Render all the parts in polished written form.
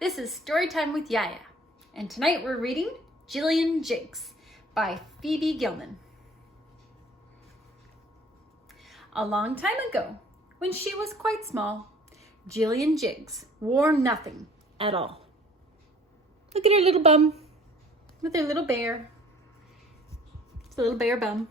This is Storytime with Yaya, and tonight we're reading Jillian Jiggs by Pheobe Gilman. A long time ago, when she was quite small, Jillian Jiggs wore nothing at all. Look at her little bum with her little bear. It's a little bear bum.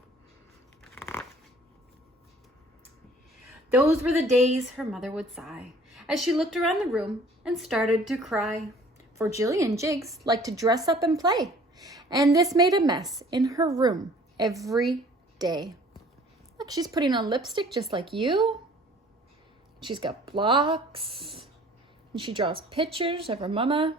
Those were the days, her mother would sigh as she looked around the room and started to cry. For Jillian Jiggs liked to dress up and play, and this made a mess in her room every day. Look, she's putting on lipstick just like you. She's got blocks, and she draws pictures of her mama.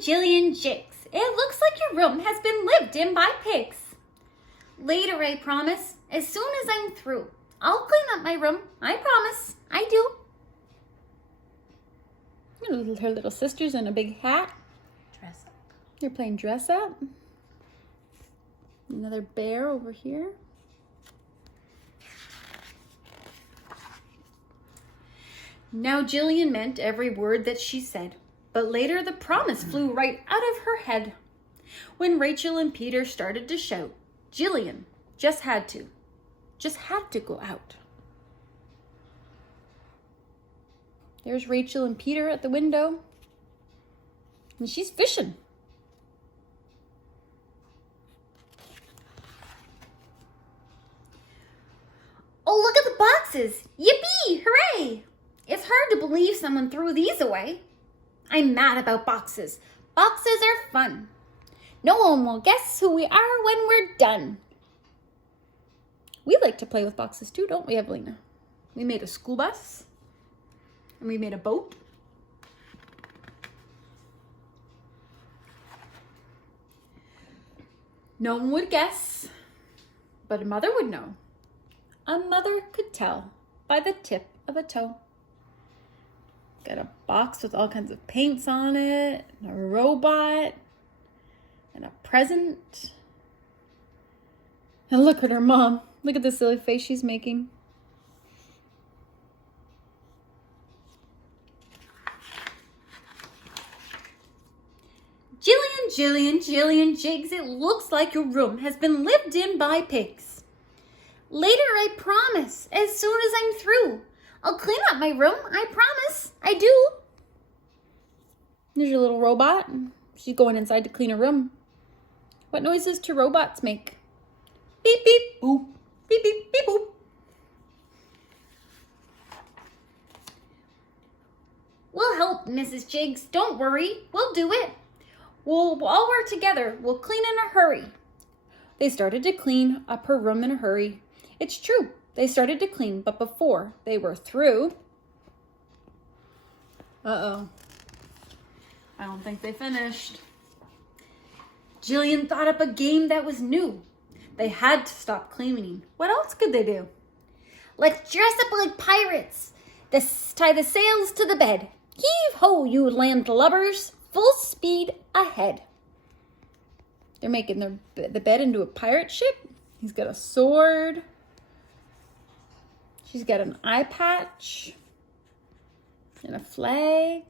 Jillian Jiggs, it looks like your room has been lived in by pigs. Later, I promise. As soon as I'm through, I'll clean up my room. I promise. I do. Her little sister's in a big hat. Dress up. You're playing dress up. Another bear over here. Now Jillian meant every word that she said, but later the promise flew right out of her head. When Rachel and Peter started to shout, Jillian just had to go out. There's Rachel and Peter at the window, and she's fishing. Oh, look at the boxes! Yippee! Hooray! It's hard to believe someone threw these away. I'm mad about boxes. Boxes are fun. No one will guess who we are when we're done. We like to play with boxes too, don't we, Evelina? We made a school bus, and we made a boat. No one would guess, but a mother would know. A mother could tell by the tip of a toe. Got a box with all kinds of paints on it, and a robot, and a present. And look at her mom. Look at the silly face she's making. Jillian Jiggs, it looks like your room has been lived in by pigs. Later, I promise, as soon as I'm through, I'll clean up my room, I promise, I do. There's your little robot. She's going inside to clean her room. What noises do robots make? Beep, beep, boop. Beep, beep, beep, boop. We'll help, Mrs. Jiggs. Don't worry. We'll do it. We'll all work together. We'll clean in a hurry. They started to clean up her room in a hurry. It's true. They started to clean, but before they were through... Uh-oh. I don't think they finished. Jillian thought up a game that was new. They had to stop cleaning. What else could they do? Let's dress up like pirates. Tie the sails to the bed. Heave-ho, you landlubbers. Full speed ahead. They're making the bed into a pirate ship. He's got a sword. She's got an eye patch and a flag.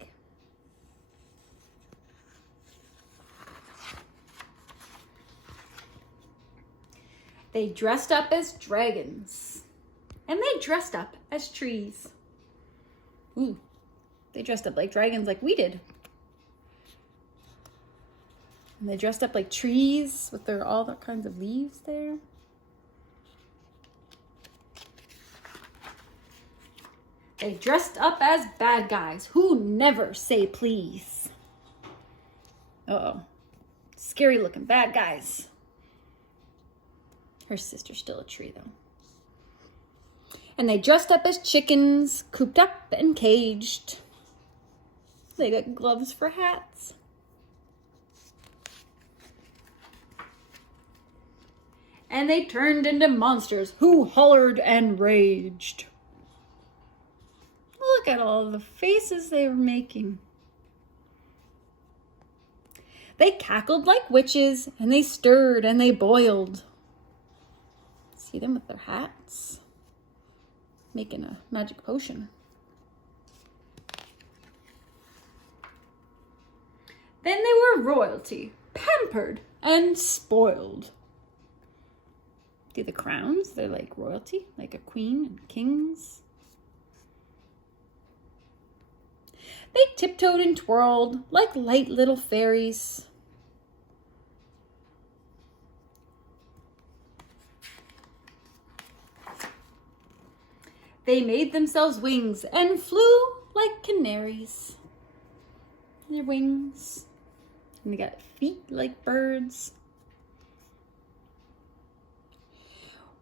They dressed up as dragons, and they dressed up as trees. Ooh, they dressed up like dragons like we did. And they dressed up like trees with all the kinds of leaves there. They dressed up as bad guys who never say please. Uh-oh. Scary looking bad guys. Her sister's still a tree, though. And they dressed up as chickens, cooped up and caged. They got gloves for hats. And they turned into monsters who hollered and raged. Look at all the faces they were making. They cackled like witches, and they stirred and they boiled. See them with their hats, making a magic potion. Then they were royalty, pampered and spoiled. See the crowns? They're like royalty, like a queen and kings. They tiptoed and twirled like light little fairies. They made themselves wings and flew like canaries. Their wings. And they got feet like birds.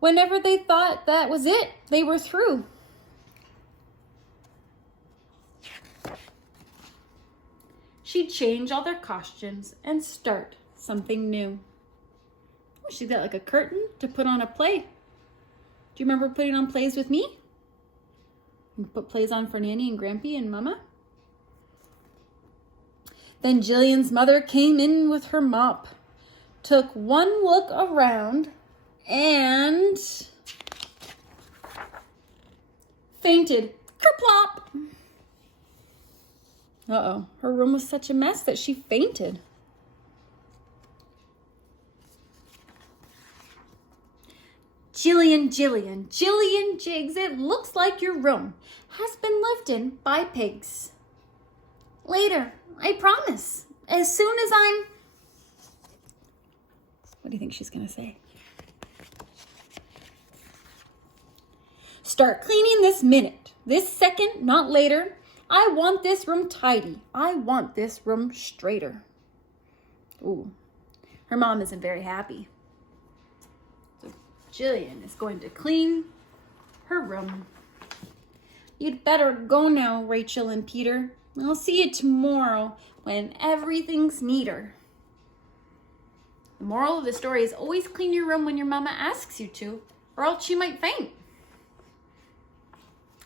Whenever they thought that was it, they were through. She'd change all their costumes and start something new. Oh, she's got like a curtain to put on a play. Do you remember putting on plays with me? And put plays on for Nanny and Grampy and Mama. Then Jillian's mother came in with her mop, took one look around, and fainted. Kerplop! Uh-oh, her room was such a mess that she fainted. Jillian Jiggs, it looks like your room has been lived in by pigs. Later, I promise, as soon as I'm... What do you think she's gonna say? Start cleaning this minute, this second, not later. I want this room tidy. I want this room straighter. Ooh, her mom isn't very happy. So Jillian is going to clean her room. You'd better go now, Rachel and Peter. I'll see you tomorrow when everything's neater. The moral of the story is always clean your room when your mama asks you to, or else she might faint.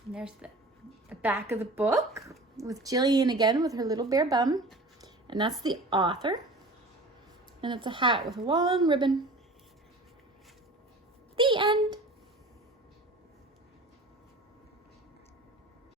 And there's the back of the book with Jillian again with her little bare bum. And that's the author. And it's a hat with a long ribbon.